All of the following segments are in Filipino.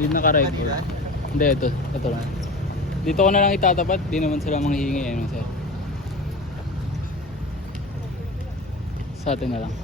Hindi naka-record. Hindi, ito na. Dito ko na lang itatapat, di naman sila manghihingi ano sir. Sa atin na lang.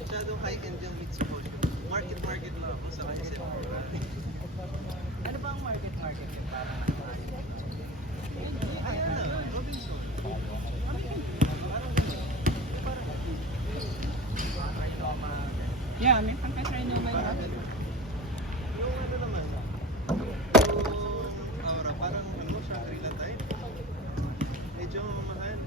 Masyadong high-end yung meat sport. Market lang ako sa kaisip. Ano ba ang market yun? Parang Ayan na, Robinson. yeah, may pangkasry naman. Yung ano naman, yung aura, parang ano, Shangri-La type. Medyo mahal.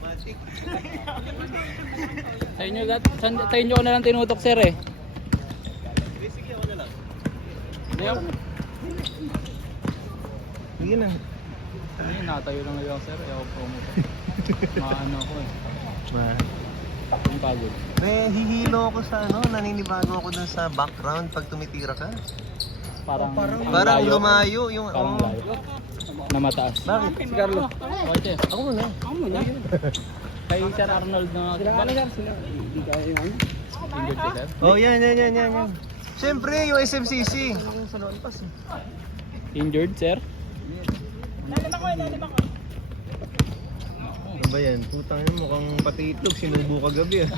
Matik. Sa inyo ko na lang tinutok sir eh. Sige, ako na lang. Hindi ako. Sige na. Ayun, nakatayo lang ngayon sir. Ayaw promo ko. Maano ako eh. Yung pagod. Hihilo ako sa ano, naninibago ako dun sa background pag tumitira ka. Parang Parang lumayo yung Parang layo. Na mataas. Bakit? Si Carlo. Okay, sir. Ako muna. Ako muna. Kay Sir Arnold na Sila ka na sila. Hindi ka yung ano. Injured si sir. Oh, yan. Siyempre, yung SMCC. Yung sa noon pas. Injured sir? Lalim ako. Ano ba yan? Putang yun, mukhang pati itlog, sinubo kagabi ah.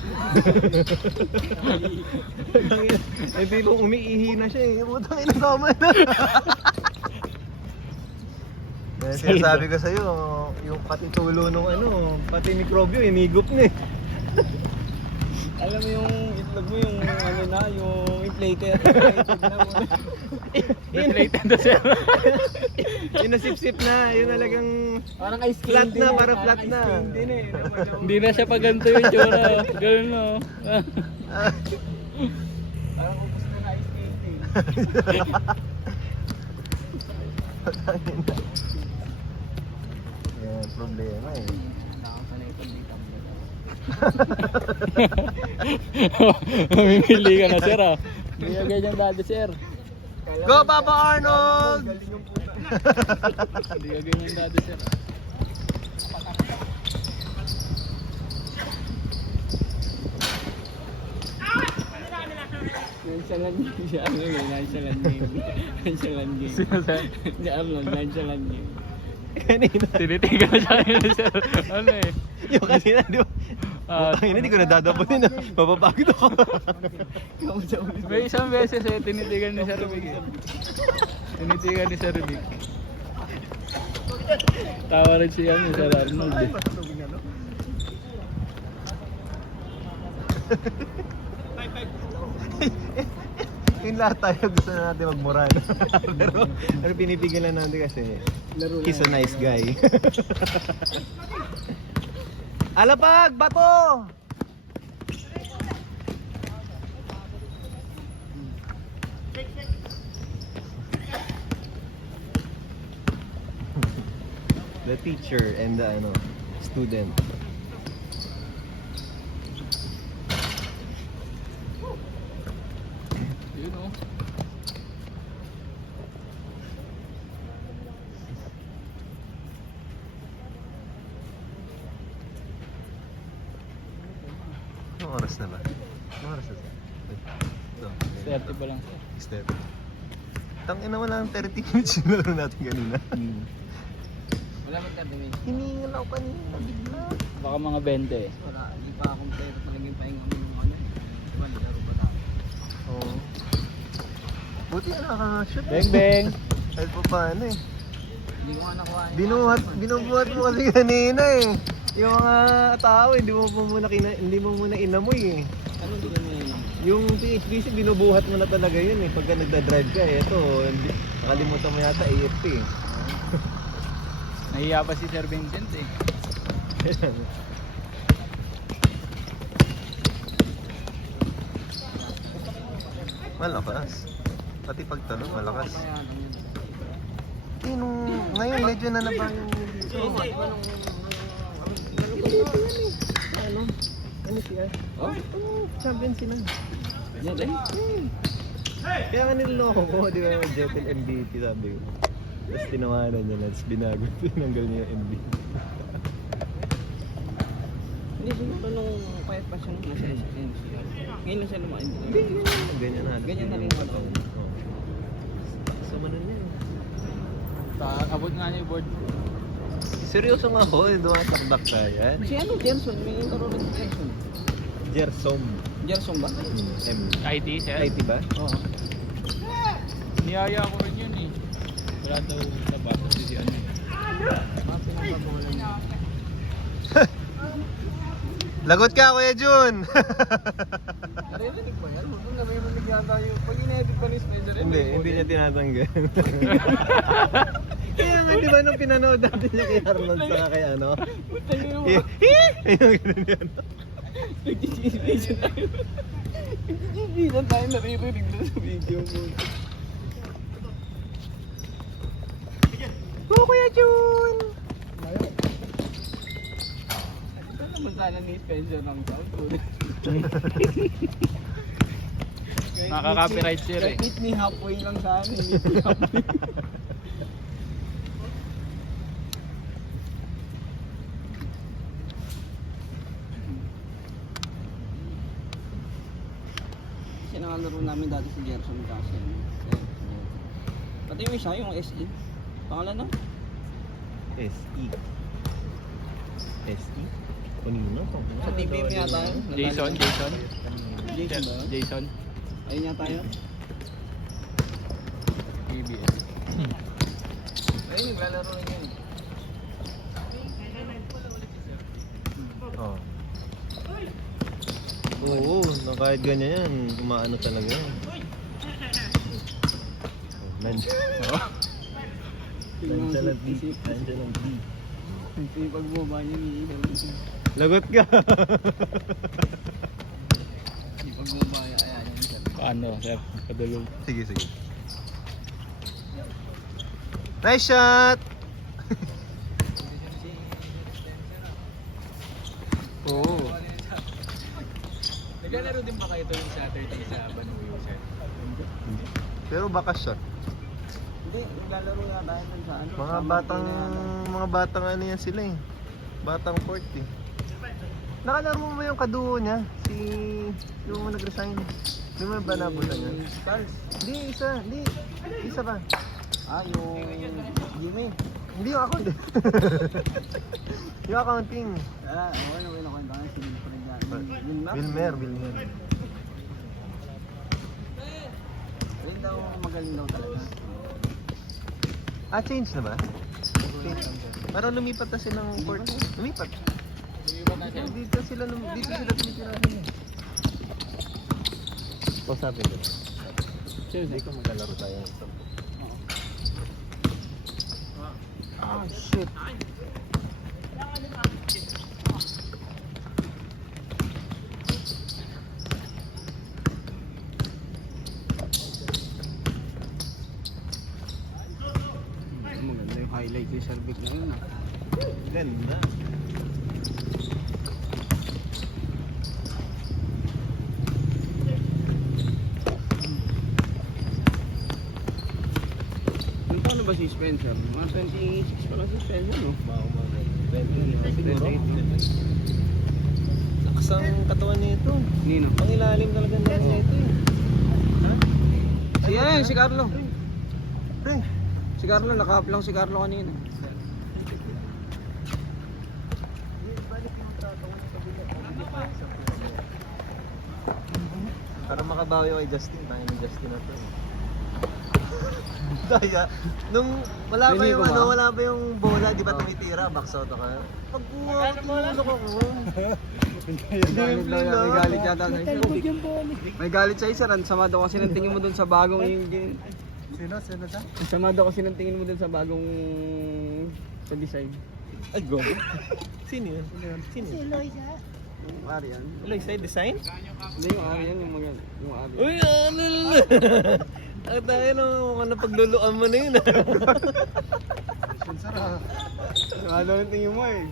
Eh, pero umiihi na siya eh. Putang ina, tama na. Kaya sinasabi ko sa'yo, yung pati tulo nung ano, pati mikrobyo, inigop na eh. Alam mo yung itlog mo yung ano na, yung inflated. Deflated na sir. Yung nasip-sip na, yun talagang Parang ice cream flat din na, eh. parang flat na. Ice cream din eh. Hindi na siya pag ganito yung tsura. Ganun no. Parang ubos na na ice cream din. Yan, problema eh. Mamimili ka na sir ah. Hindi ka ganyan dati sir. Go, Papa Arnold! Hindi ka ganyan dati sir. Nonchalant game siya. Ano yun? Nonchalant game. Nonchalant game. Sino sir? Si Arnold, nonchalant game. Kanina. Tinitigan na siya kanina sir. Ano eh. Yung kanina, di ba? Kanina, di ko nadadapunin na. Mapapagod ako. May isang beses eh, tinitigan ni Sir Big. Tinitigan ni Sir Big. Tawa rin siya ni Sir Arnold eh. Yung lahat tayo gusto na natin magmura. Pero pinipigilan natin kasi he's a nice guy. Alapag! Bato! The teacher and the student. You know. Anong oras na ba? Anong oras na ba? Ito. 30 pa lang. Step. Tangina, wala ng 30 minutes yung laro natin kanina. Wala man kami. Hiningal ako kanina, bigla. Baka mga 20 eh. Wala, hindi pa kompleto talaga yung pahinga mo yung ano. Diba, laro ba tayo? Oo. Buti na nakaka-shoot. Beng beng! Kahit pa paano eh. Hindi ko nga nakuha. Binubuhat mo kasi kanina eh. Yung mga tao, hindi mo muna inamoy eh. Ano din naman yun? Yung PHBC, binubuhat mo na talaga yun eh. Pagka nagda-drive ka eh. Ito, nakalimutan mo yata AFP eh. Nahiya pa si Sir Vincent eh. Malakas. Pati pagtalon, malakas. Eh, ngayon medyo na ba yung... Ano siya? Oh? Champion sila. Yan din? Kaya nga niloloko ko, di ba? Jetel MVP sabi ko. Tapos tinawanan niya, tapos binago. Tinanggal niya yung MVP. Hindi siguro nung quiet pa siya nung nasa NCR. Ngayon na siya lumain. Ganyan na. Ganyan na rin yung pala. Oo. Sama na niya. Abot nga niya yung board. Seryoso nga ako, dumatakdak ka yan. Si ano, Gerson? May interuro si Gerson. Gersom. Gerson ba? M. IT, sir? IT ba? Oo. Niyaya ko rin yun eh. Wala daw sa bago si ano. Mga pinagpapangalan niya. Lagot ka, Kuya Jun! Naririnig ba yan? Huwag naririnig yata yung... Pag in-edit pa ni Spencer, hindi niya tinatanggal. Kaya nga, di ba nung pinanood natin niya kay Arnold saka kay ano? Puta niyo Ayun, ganun yan. nag-chismisan tayo. Nag-chismisan tayo naririnig doon sa video mo. Go, Kuya Jun! Ito naman sana ni Spencer ng sound. Makaka-copyright sir eh. Meet me halfway lang sana. Meet me halfway. Sinakalaro namin dati si Gerson kasi. Pati yung isa, yung SE. Pangalan na? SE. SE? Kanina pa. Sa TV mo yata yun. Jason. Jason ba yun? Jason. Ayun yata yun. PBS. Ayun, naglalaro rin yun. Oh. Oo, na kahit ganyan yan, umaano talaga yan. Nonchalant D. Nonchalant D. Yung pagbaba niya ni Lagot ka! Yung pagbaba niya, ayan yun sir. Paano, sir? Padulog. Sige, sige. Nice shot! Oo. Naglalaro din ba kayo tuwing Saturday sa Banuyo, sir? Pero bakas siya. Hindi, naglalaro nga tayo dun sa ano. Mga batang ano yan sila eh. Batang port eh. Nakalaro mo ba yung kaduo niya? Yung mo nag-resign. Di mo ba nabutan niya? Stars. Hindi, isa ba? Ah, yung Jimmy. Hindi yung account eh. Yung accounting. Ah, oo, ano yung nakwenta ka si Wilmer. Wilmer. Ayun daw, magaling daw talaga. Ah, change na ba? Change. Parang lumipat na silang port. Lumipat. Lumipat na siya. Dito sila tumitirahin eh. Pausapin ko. Hindi ko maglalaro tayo. Ah, shit. Maganda yung highlight ni Servic na yun ah. Ganda. Yung taon na ba si Spencer? Mga 26 pa lang si Spencer, no? Siguro. Lakas ang katawan nito. Nino? Ang ilalim talaga ng nito eh. Si Carlo. Pre, Si Carlo, naka-up lang si Carlo kanina. para makabawi kay Justin, tayo ni Justin na to. Daya, nung wala pa Hindi yung ko ba? wala pa yung bola, di ba tumitira, box out ako. Pag tumulok ako. May galit yata sa isa. May galit sa isa. Ang sama daw kasi ng tingin mo dun sa bagong yung... Sino ta? Ang sama daw kasi ng tingin mo dun sa bagong... sa design. Ay, go. Sino yun? Sino yun? Yung Arian. Eloy, design? Hindi yung Arian, yung mga... Yung Arian. Uy, ano? Ang tayo na mukhang napagluluan mo na yun. Ano yung tingin mo eh?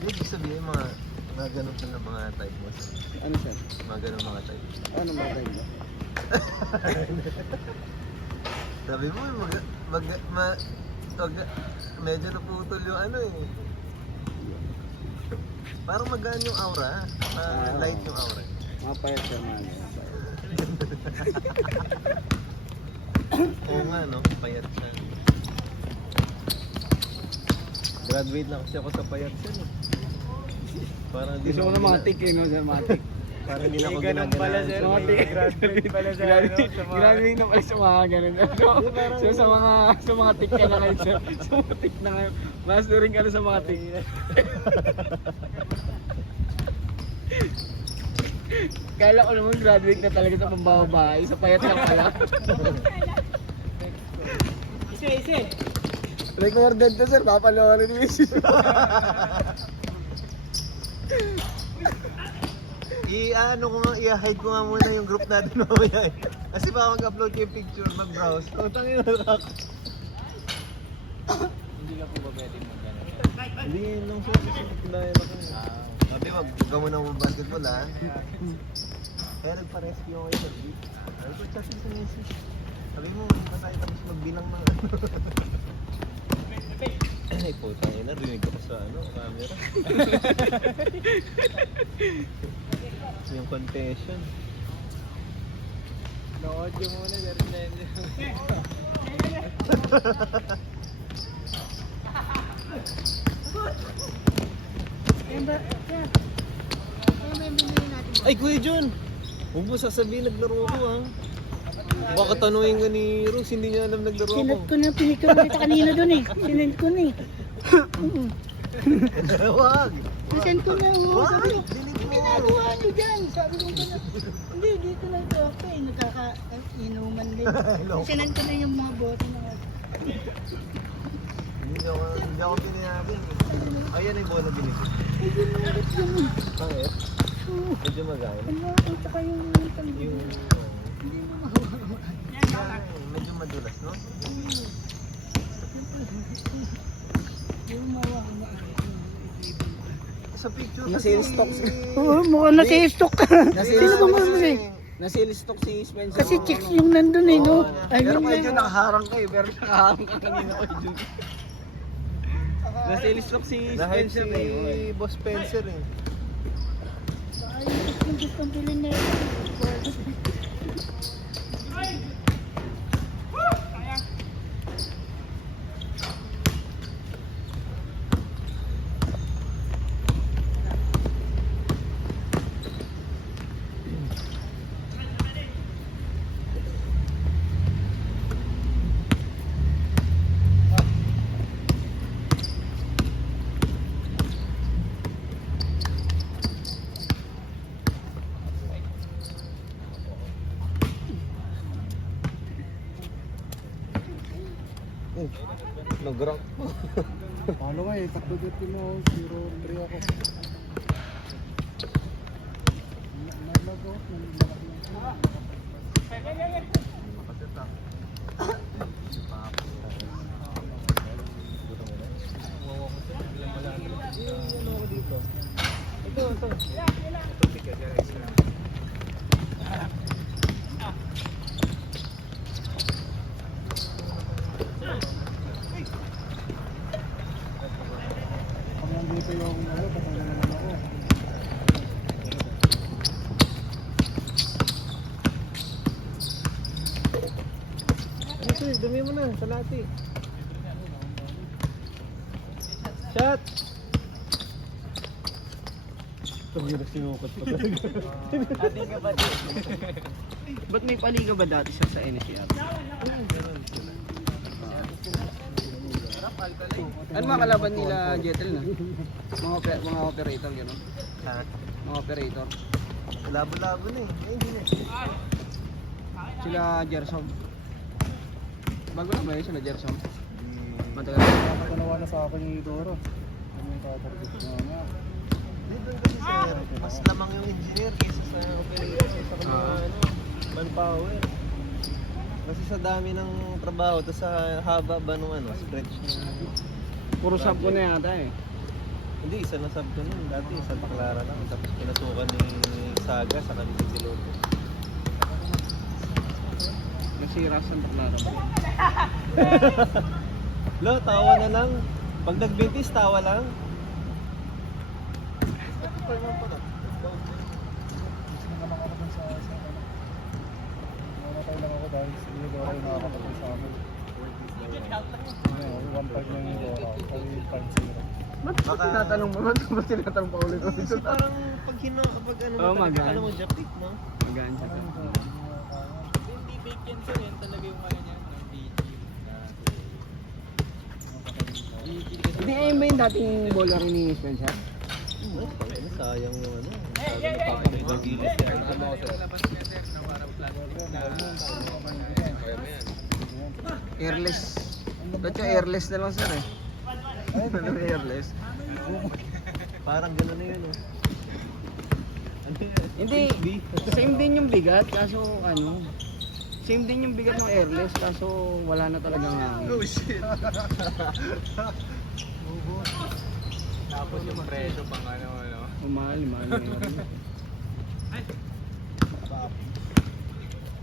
Ibig sabihin mga ganun pa ng mga type mo. Ano siya? Mga ganun mga type. Ano ba tayo ba? Sabi mo, medyo naputol yung ano eh. Parang magaan yung aura. Light yung aura. Mga payat siya man. Oo nga no, payat siya. Graduate na kasi ako sa payat siya no. Parang hindi Gusto ko na mga tik eh, no? Sir, mga tik. Parang hindi na ako Ganun pala sir, Mga may graduate pala sa ano, sa mga... Graduate na pala sa mga ganun. So sa mga tik ka na ngayon, sir. Sa mga tik na ngayon. Mastering ka na sa mga tik. Kala ko naman graduate na talaga sa pambababae. Sa payat lang pala. Ise! Recorded to sir, papaloorin ni Mrs. I-ano ko nga, i-hide ko nga muna yung group natin mamaya eh. Kasi baka mag-upload yung picture, mag-browse. Tangin na ako. Hindi ka po ba pwede mo gano'n? Hindi yun lang sir, kasi magpindayan ako. Sabi, mag-gawa na mo basketball ha. Kaya nagpa-rescue ako kayo sa beach. Sabi ko, chat sa Mrs. Sabi mo, matay tapos magbilang na. Ay, putang ina, rinig ko pa sa camera. Yung confession. No-audio muna, sir. Ay, Kuya John! Huwag mo sasabihin naglaro ko ha. Baka tanungin ka ni Rose, hindi niya alam naglaro ako. Sinad ko na, pinicture kita kanina dun eh. Sinad ko na eh. Huwag! Nasend ko na. Oh, sabi ko, Dinig mo! ginagawa niyo dyan. Sabi ko na, hindi, dito na ito. Okay, nagkaka-inuman din. Sinad ko na yung mga bote na. Hindi ako pinayabing. Ayan ay bola binigay. Medyo malit yun eh. Bakit? Oo. Medyo magayon. Ano, at saka yung Yung... hindi mo mahawa. medyo madulas, no? Yung mahawa. Sa picture Nasa stock Oo, mukhang nasi-stock ka. Sino ba mo eh? Nasilistok si Spencer. Kasi chicks yung nandun eh, no? Pero Ayun kayo na. nakaharang kayo, pero nakaharang ka kanina kayo dyan. Nasilistok si Dahil Spencer si na yun. Boss Spencer eh. Ayun, yung gustong bilhin na yun. Nag-rank. Paano nga eh, takbo dito mo, 0-3 ako. Dito yung ano, patanggal naman ako. Ito eh, dumi mo na, salati. Shot! Ito yung sinukot pa talaga. Ating kapatid. Ba't may paliga ba dati siya sa NCR? Ano mga kalaban nila Jetel na? Mga operator gano'n? Ha? Mga operator. Labo-labo na eh. Ay, hindi na. Sila Gerson. Bago na ba yun sila Gerson? Matagal na. Nakakanawa na sa akin yung Idoro. Ano yung tatarget na nga. Hindi doon kasi sir, mas lamang yung engineer kaysa sa operator, kaysa sa mga manpower. Kasi sa dami ng trabaho, tapos sa haba ba nung stretch niya. Puro sub ko na yata eh. Hindi, isa na sub ko nun. Dati, Santa Clara lang. Tapos pinasukan ni Saga sa kanila piloto. Nasira sa Santa Clara. Lo, tawa na lang. Pag nag-Betis, tawa lang. Namatay lang ako dahil si Idoro yung nakakapatay sa amin. 1-5 lang yung Idoro. Kaya 5-0. Ba't tinatanong mo? Ba't tinatanong pa ulit? Kasi parang pag Oo, magaan. alam mo, Japit, no? Magaan siya. Hindi fake yan sir, yan talaga yung ano niya. Hindi ayun ba yung dating bowler ni Spencer? Sayang yung sabi na papagilis yan. Airless. Ba't yung airless na lang sir eh? Ano airless? Parang gano'n na yun, oh. Ano yun? Hindi, same din yung bigat, kaso ano, same din yung bigat ng airless, kaso wala na talagang hangin. Oh, shit. Tapos yung preso pang ano. Mahal na yun.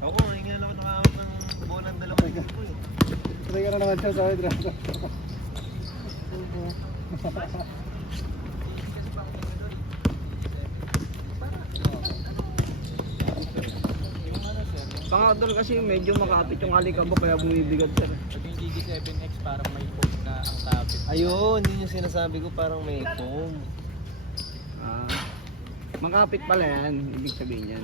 Ako, hindi na ako nakakot ng bola ng dalawang grupo eh. Try ka na naman siya sa akin. Pang-outdoor kasi medyo makapit yung alikabok kaya bumibigat sir. Pag yung GG7X parang may foam na ang tapit. Ayun, yun yung sinasabi ko, parang may foam. Makapit pala yan, ibig sabihin yan.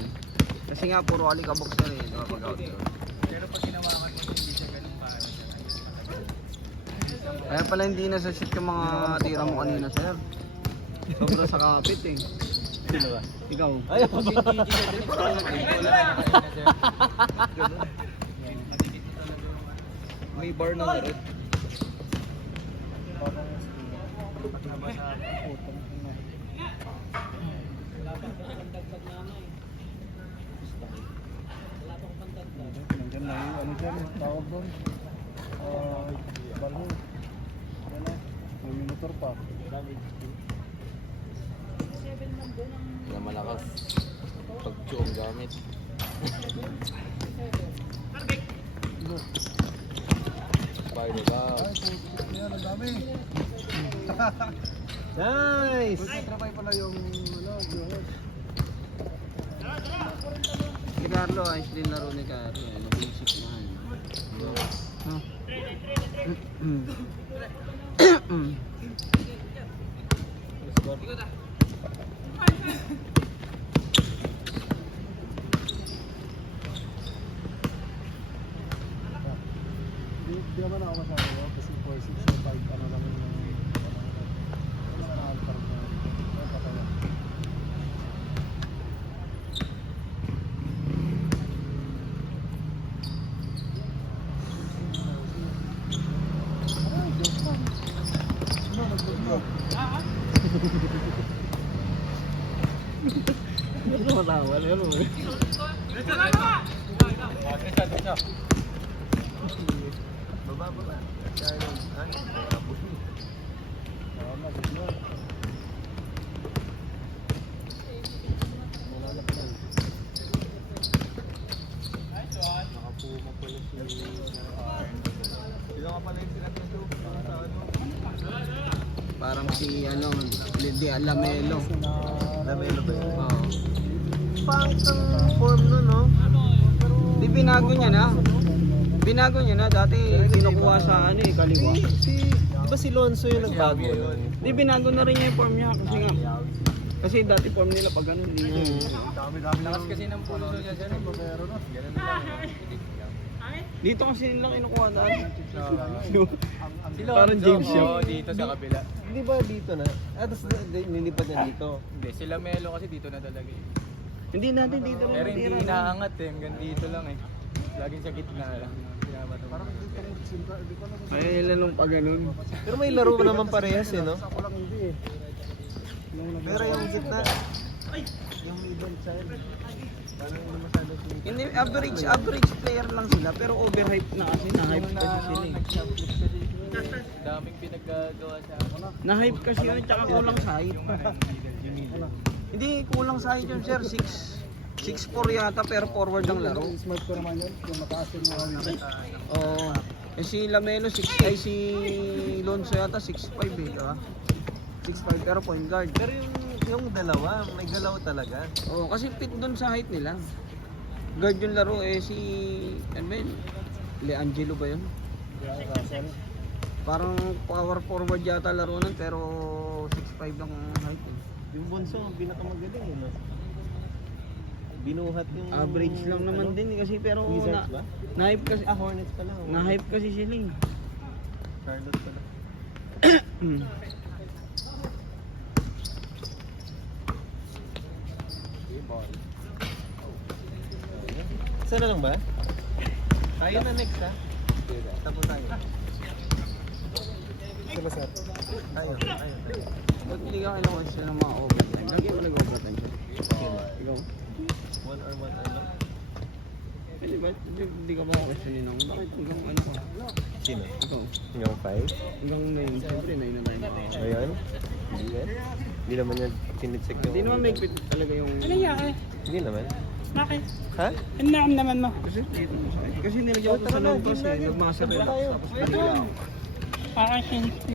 Kasi nga puro alikabok sir eh, kapag outdoor. Pero pag ginawakan mo hindi siya ganun paano siya. Kaya pala hindi na sa shoot yung mga tira mo kanina sir. Sobrang sa kapit eh. Sino ba? Ikaw. Ay, Pag yung GG7X talaga, wala na kanina sir. Matikit na talaga yung ano. May bar na rin. Pag nabasa ako, putang ina. Nandiyan na yung ano dyan, tawag doon. Balho. Ano? May minotor pa. Wala malakas. Pag-chuong gamit. Bye na daw. Ay, puto yan, ang dami. Nice! Trabay pala yung ano, Johes. Si Carlo, ayos din laro ni Carlo. Basic na yan. Huh? Di naman ako masasabi kasi 465 ano lang yung altar na pataya. Ay, Diyos man. Ano, nagbugbog? Ano matawa? Ano mo? Baba. Kaya yun, hangin. Tama, signo. Wala na pala. Nakapuma pala si... Sino ka pala yung sinatado? Sa ano? Parang si ano, Lady Alamelo. Lamelo ba yun? Oo. Pangit ang form nun, no? Di binago niya na. Binago niya na. Dati kinukuha sa ano eh, kaliwa. Di ba si Lonzo yung nagbago yun? Di binago na rin niya yung form niya kasi nga. Kasi dati form nila pag ano, hindi niya. Dami-dami lakas kasi ng puso niya dyan. Pero no, ganun lang. Dito kasi nila kinukuha dati. Sila Parang James yun. Oo, dito sa kabila. Hindi ba dito na? Tapos nilipat niya dito. Hindi, sila Melo kasi dito na talaga eh. Hindi natin dito lang Pero hindi natira. inaangat eh, hanggang dito lang eh. Laging sa gitna lang. Kaya ba ito? Ay, lalong pa ganun. Pero may laro naman parehas eh, no? Pero yung gitna, yung middle child, parang hindi masyado sila. Hindi, average player lang sila, pero overhype na kasi, na-hype kasi sila eh. Nag-champions kasi. Daming pinaggagawa sa akin. Na-hype kasi yun, tsaka kulang sa height. Hindi, kulang sa height yun sir, 6'4 yata pero forward ang laro. Smart ko naman yun, yung mataas yung mga windows. Oo. Eh si Lamelo, si Lonzo yata 6'5 eh, diba? 6'5 pero point guard. Pero yung dalawa, may galaw talaga. Oo, kasi fit dun sa height nila. Guard yung laro eh si, ano ba yun? Leangelo ba yun? Parang power forward yata laro nun pero 6'5 lang ang height eh. Yung Bonso, pinakamagaling eh, no? Binuhat yung... Average lang naman din eh, kasi pero Wizards ba? na-hype kasi, Hornets pala. na-hype kasi sila eh. Charlotte pala. Isa na lang ba? Tayo na next ha? Tapos tayo. Sama sir. Tayo. Ba't hindi ka kailangan sila ng mga overtime? Lagi mo nag-overtime siya. Ikaw? One or one ano? Pwede ba? Hindi ka ba questionin ako? Bakit hanggang ano ka? Sino? Ikaw? Hanggang 5? Hanggang 9. Siyempre 9 na tayo. Ayan? Hindi yan? Hindi naman yan sinitsek yung... Hindi naman may fit talaga yung... Ano yan eh? Hindi naman. Bakit? Ha? Ano naman mo? Kasi nilagyan ko sa loob kasi. Nagmasar Tayo. tapos bigla. Parang